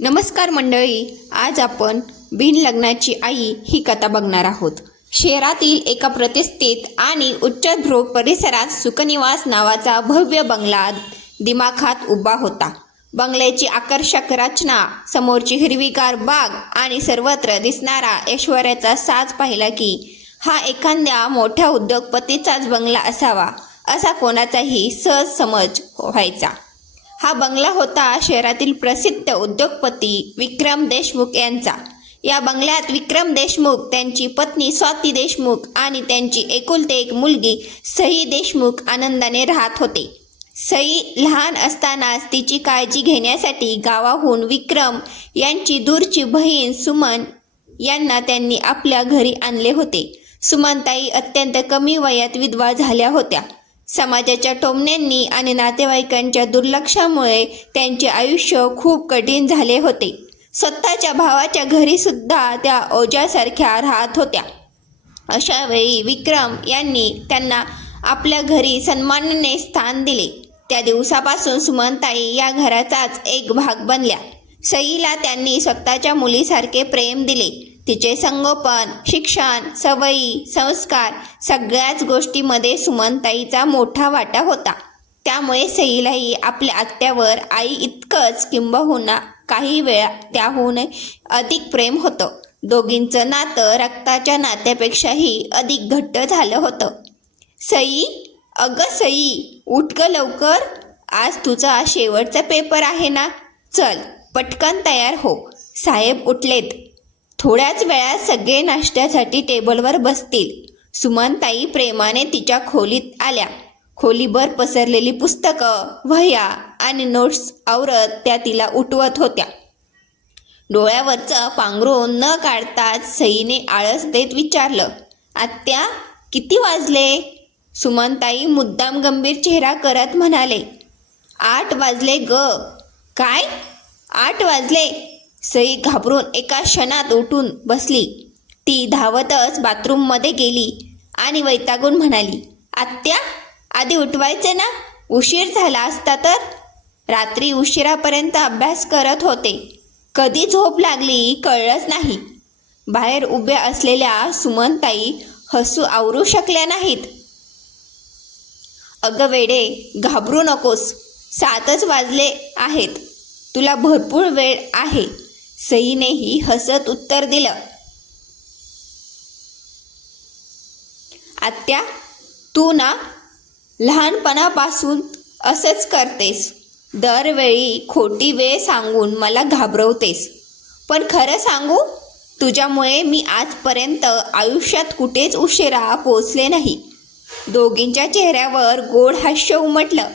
नमस्कार मंडळी, आज आपण बिन लग्नाची आई ही कथा बघणार आहोत. शहरातील एका प्रतिष्ठित आणि उच्चभ्रू परिसरात सुखनिवास नावाचा भव्य बंगला दिमाखात उभा होता. बंगल्याची आकर्षक रचना, समोरची हिरवीगार बाग आणि सर्वत्र दिसणारा ऐश्वर्याचा साज पाहिला की हा एखाद्या मोठ्या उद्योगपतीचाच बंगला असावा असा कोणाचाही सहज समज व्हायचा. हा बंगला होता शहरातील प्रसिद्ध उद्योगपती विक्रम देशमुख यांचा. या बंगल्यात विक्रम देशमुख, त्यांची पत्नी स्वाती देशमुख आणि त्यांची एकुलती एक मुलगी सई देशमुख आनंदाने राहत होते. सई लहान असतानाच तिची काळजी घेण्यासाठी गावाहून विक्रम यांची दूरची बहीण सुमन यांना त्यांनी आपल्या घरी आणले होते. सुमनताई अत्यंत कमी वयात विधवा झाल्या होत्या. समाजाच्या टोमण्यांनी आणि नातेवाईकांच्या दुर्लक्षामुळे त्यांचे आयुष्य खूप कठीण झाले होते. स्वतःच्या भावाच्या घरी सुद्धा त्या ओझ्यासारख्या राहत होत्या. अशा वेळी विक्रम यांनी त्यांना आपल्या घरी सन्मानाने स्थान दिले. त्या दिवसापासून सुमनताई या घराचाच एक भाग बनल्या. सईला त्यांनी स्वतःच्या मुलीसारखे प्रेम दिले. तिचे संगोपन, शिक्षण, सवयी, संस्कार सगळ्याच गोष्टीमध्ये सुमनताईचा मोठा वाटा होता. त्यामुळे सईलाही आपल्या आत्यावर आई इतकंच किंबहुना काही वेळा त्याहून अधिक प्रेम होतं. दोघींचं नातं रक्ताच्या नात्यापेक्षाही अधिक घट्ट झालं होतं. सई, अगं सई, उठ ग लवकर, आज तुझा शेवटचा पेपर आहे ना. चल पटकन तयार हो, साहेब उठलेत. थोड्याच वेळात सगळे नाश्त्यासाठी टेबलवर बसतील. सुमनताई प्रेमाने तिच्या खोलीत आल्या. खोलीभर पसरलेली पुस्तकं, वह्या आणि नोट्स आवरत त्या तिला उठवत होत्या. डोळ्यावरचं पांघरून न काढताच सईने आळस देत विचारलं, आत्या किती वाजले? सुमनताई मुद्दाम गंभीर चेहरा करत म्हणाले, 8 वाजले ग. काय? 8 वाजले? सई घाबरून एका क्षणात उठून बसली. ती धावतच बाथरूममध्ये गेली आणि वैतागून म्हणाली, आत्या आधी उठवायचे ना, उशीर झाला असता तर. रात्री उशिरापर्यंत अभ्यास करत होते, कधी झोप लागली कळलंच नाही. बाहेर उभ्या असलेल्या सुमनताई हसू आवरू शकल्या नाहीत. अगं वेडे, घाबरू नकोस, 7च वाजले आहेत, तुला भरपूर वेळ आहे. सईनेही हसत उत्तर दिलं. आत्या, तू ना लहानपणापासून असंच करतेस. दरवेळी खोटी वेळ सांगून मला घाबरवतेस. पण खरं सांगू, तुझ्यामुळे मी आजपर्यंत आयुष्यात कुठेच उशिरा पोचले नाही. दोघींच्या चेहऱ्यावर गोड हास्य उमटलं.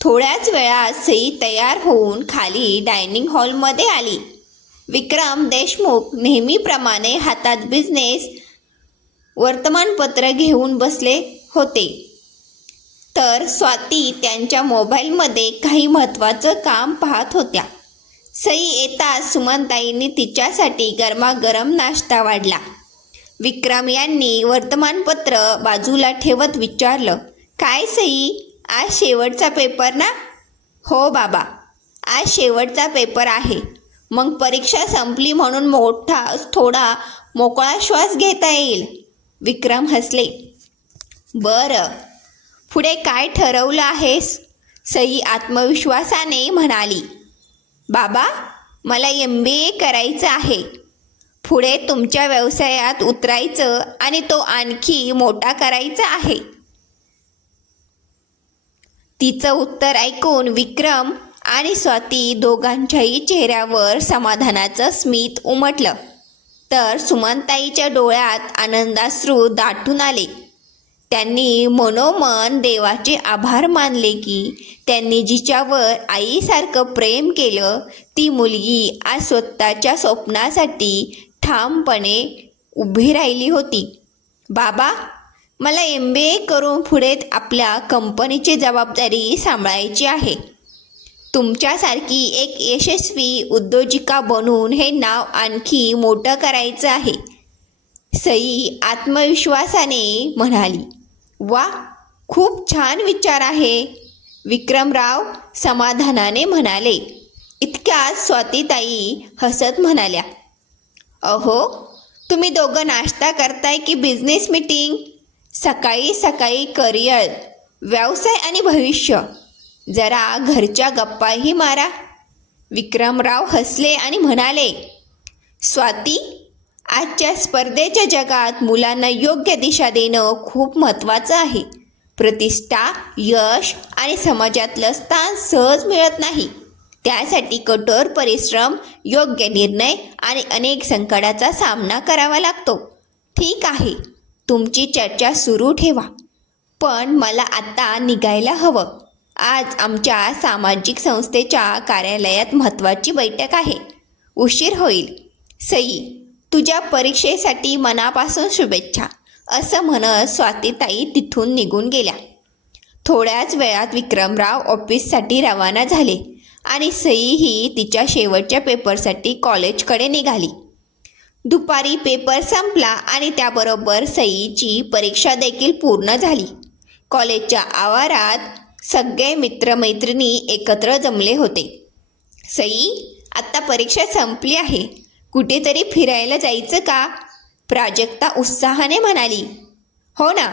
थोड्याच वेळात सई तयार होऊन खाली डायनिंग हॉलमध्ये आली. विक्रम देशमुख नेहमीप्रमाणे हातात बिझनेस वर्तमानपत्र घेऊन बसले होते, तर स्वाती त्यांच्या मोबाईलमध्ये काही महत्त्वाचं काम पाहत होत्या. सई येताच सुमनताईंनी तिच्यासाठी गरमागरम नाश्ता वाढला. विक्रम यांनी वर्तमानपत्र बाजूला ठेवत विचारलं, काय सई, आज शेवटचा पेपर ना? हो बाबा, आज शेवटचा पेपर आहे. मग परीक्षा संपली म्हणून थोडा मोकळा श्वास घेता येईल. विक्रम हसले. बरं, पुढे काय ठरवलं आहेस? सई आत्मविश्वासाने म्हणाली, बाबा मला MBA करायचं आहे. पुढे तुमच्या व्यवसायात उतरायचं आणि तो आणखी मोठा करायचा आहे. तिचं उत्तर ऐकून विक्रम आणि स्वाती दोघांच्याही चेहऱ्यावर समाधानाचं स्मित उमटलं. तर सुमनताईच्या डोळ्यात आनंदाश्रू दाटून आले. त्यांनी मनोमन देवाचे आभार मानले की त्यांनी जिच्यावर आईसारखं प्रेम केलं ती मुलगी आज स्वतःच्या स्वप्नासाठी ठामपणे उभी राहिली होती. बाबा, मला MBA करून पुढे आपल्या कंपनीची जबाबदारी सांभाळायची आहे. तुमच्यासारखी एक यशस्वी उद्योजिका बनून हे नाव आणखी मोठं करायचं आहे. सई आत्मविश्वासाने म्हणाली. वा, खूप छान विचार आहे. विक्रमराव समाधानाने म्हणाले. इतक्या इतक्यात स्वातीताई हसत म्हणाल्या, अहो, तुम्ही दोघं नाश्ता करताय की बिझनेस मीटिंग? सकाळी सकाळी करिअर, व्यवसाय आणि भविष्य, जरा घरच्या गप्पाही मारा. विक्रमराव हसले आणि म्हणाले, स्वाती, आजच्या स्पर्धेच्या जगात मुलांना योग्य दिशा देणं खूप महत्त्वाचं आहे. प्रतिष्ठा, यश आणि समाजातलं स्थान सहज मिळत नाही. त्यासाठी कठोर परिश्रम, योग्य निर्णय आणि अनेक संकटाचा सामना करावा लागतो. ठीक आहे, तुमची चर्चा सुरू ठेवा, पण मला आता निघायला हवं. आज आमच्या सामाजिक संस्थेच्या कार्यालयात महत्त्वाची बैठक आहे. उशीर होईल. सई, तुझ्या परीक्षेसाठी मनापासून शुभेच्छा, असं म्हणत स्वातीताई तिथून निघून गेल्या. थोड्याच वेळात विक्रमराव ऑफिससाठी रवाना झाले आणि सई ही तिच्या शेवटच्या पेपरसाठी कॉलेजकडे निघाली. दुपारी पेपर संपला आणि त्याबरोबर सईची परीक्षा देखील पूर्ण झाली. कॉलेजच्या आवारात सगळे मित्रमैत्रिणी एकत्र जमले होते. सई, आता परीक्षा संपली आहे, कुठेतरी फिरायला जायचं का? प्राजक्ता उत्साहाने म्हणाली. हो ना,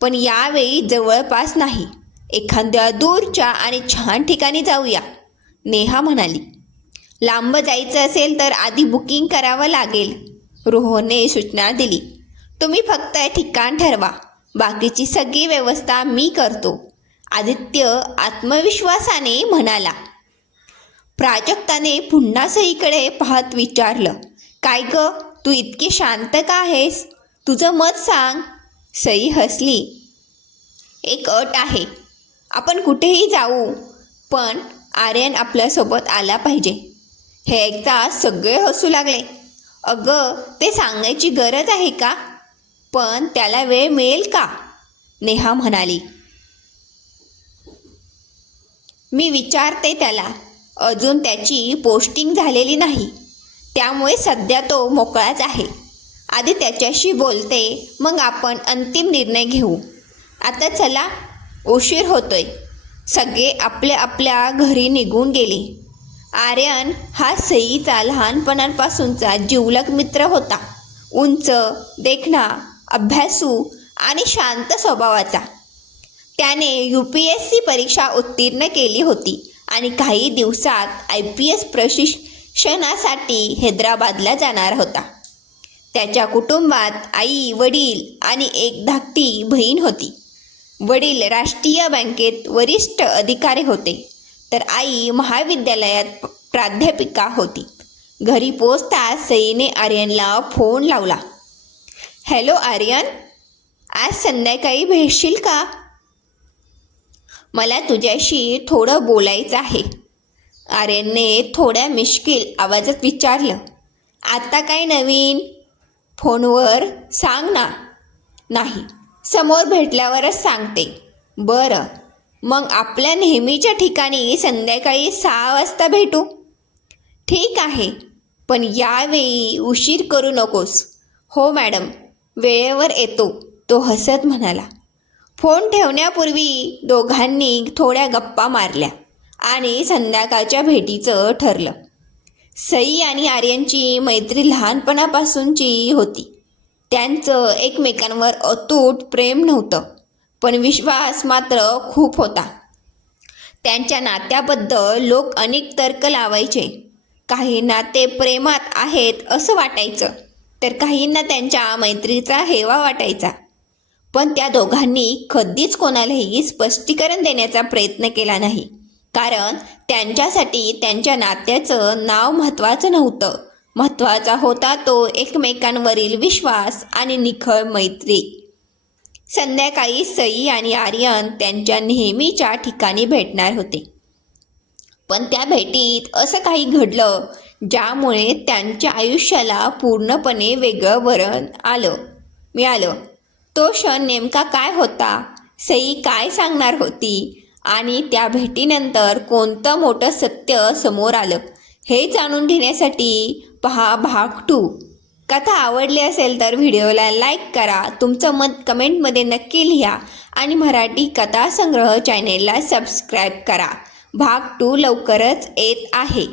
पण यावेळी जवळपास नाही, एखाद्या दूरच्या आणि छान ठिकाणी जाऊया, नेहा म्हणाली. लांब जायचं असेल तर आधी बुकिंग करावं लागेल, रोहनने सूचना दिली. तुम्ही फक्त ठिकाण ठरवा, बाकीची सगळी व्यवस्था मी करतो, आदित्य आत्मविश्वासाने म्हणाला. प्राजक्ताने पुन्हा सईकडे पाहत विचारलं, काय ग, तू इतकी शांत का आहेस? तुझं मत सांग. सई हसली. एक अट आहे, आपण कुठेही जाऊ, पण आर्यन आपल्यासोबत आला पाहिजे. हे ऐकता सगळे हसू लागले. अगं, ते सांगायची गरज आहे का? पण त्याला वेळ मिळेल का? नेहा म्हणाली. मी विचारते त्याला, अजून त्याची पोस्टिंग झालेली नाही, त्यामुळे सध्या तो मोकळाच आहे. आधी त्याच्याशी बोलते, मग आपण अंतिम निर्णय घेऊ. आता चला, उशीर होतोय. सगळे आपल्या आपल्या घरी निघून गेले. आर्यन हा सईचा लहानपणापासूनचा जिवलग मित्र होता. उंच, देखणा, अभ्यासू आणि शांत स्वभावाचा. त्याने UPSC परीक्षा उत्तीर्ण केली होती आणि काही दिवसात IPS प्रशिक्षणासाठी हैदराबादला जाणार होता. त्याच्या कुटुंबात आई, वडील आणि एक धाकटी बहीण होती. वडील राष्ट्रीय बँकेत वरिष्ठ अधिकारी होते, तर आई महाविद्यालयात प्राध्यापिका होती. घरी पोचताच सईने आर्यनला फोन लावला. हॅलो आर्यन, आज संध्याकाळी भेटशील का? मला तुझ्याशी थोडं बोलायचं आहे, आर्यनने थोड्या मिश्किल आवाजात विचारलं. आता काय नवीन? फोनवर सांग ना. नाही, समोर भेटल्यावरच सांगते. बरं, मग आपल्या नेहमीच्या ठिकाणी संध्याकाळी 6 वाजता भेटू. ठीक आहे, पण यावेळी उशीर करू नकोस. हो मॅडम, वेळेवर येतो, तो हसत म्हणाला. फोन ठेवण्यापूर्वी दोघांनी थोड्या गप्पा मारल्या आणि संध्याकाळच्या भेटीचं ठरलं. सई आणि आर्यनची मैत्री लहानपणापासूनची होती. त्यांचं एकमेकांवर अतूट प्रेम नव्हतं, पण विश्वास मात्र खूप होता. त्यांच्या नात्याबद्दल लोक अनेक तर्क लावायचे. काहींना ते प्रेमात आहेत असं वाटायचं, तर काहींना त्यांच्या मैत्रीचा हेवा वाटायचा. पण त्या दोघांनी कधीच कोणालाही स्पष्टीकरण देण्याचा प्रयत्न केला नाही, कारण त्यांच्यासाठी त्यांच्या नात्याचं नाव महत्त्वाचं नव्हतं. महत्त्वाचा होता तो एकमेकांवरील विश्वास आणि निखळ मैत्री. संध्याकाळी सई आणि आर्यन त्यांच्या नेहमीच्या ठिकाणी भेटणार होते. पण त्या भेटीत असं काही घडलं ज्यामुळे त्यांच्या आयुष्याला पूर्णपणे वेगळं वळण मिळालं. तो क्षण नेमका काय होता? सई काय सांगणार होती? आणि त्या भेटीनंतर कोणतं मोठं सत्य समोर आलं? हे जाणून घेण्यासाठी पहा भाग 2. कथा आवडली असेल तर व्हिडिओला लाईक करा, तुमचं मत कमेंटमध्ये नक्की लिहा आणि मराठी कथा संग्रह चॅनेलला सबस्क्राईब करा. भाग 2 लवकरच येत आहे.